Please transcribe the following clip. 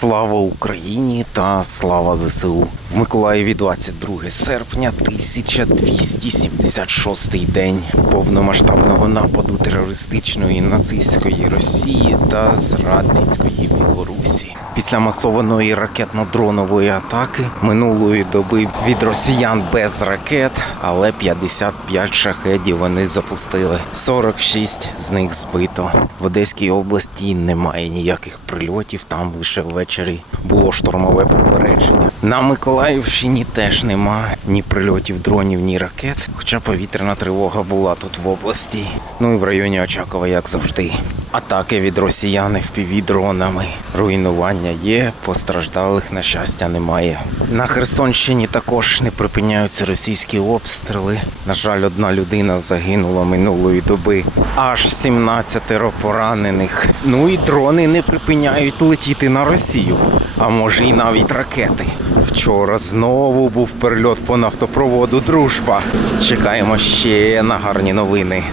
Слава Україні та слава ЗСУ. В Миколаєві 22 серпня 1276 день повномасштабного нападу терористичної нацистської Росії та зрадницької Білорусі. Після масованої ракетно-дронової атаки минулої доби від росіян без ракет, але 55 шахедів вони запустили. 46 з них збито. В Одеській області немає ніяких прильотів. Там лише ввечері було штормове попередження. На Миколаївщині теж нема ні прильотів дронів, ні ракет. Хоча повітряна тривога була тут в області. Ну і в районі Очакова, як завжди. Атаки від росіян FPV-дронами. Руйнування є, постраждалих, на щастя, немає. На Херсонщині також не припиняються російські обстріли. На жаль, одна людина загинула минулої доби. Аж 17 поранених. Ну і дрони не припиняють летіти на Росію. А може і навіть ракети. Вчора знову був перельот по нафтопроводу Дружба. Чекаємо ще на гарні новини.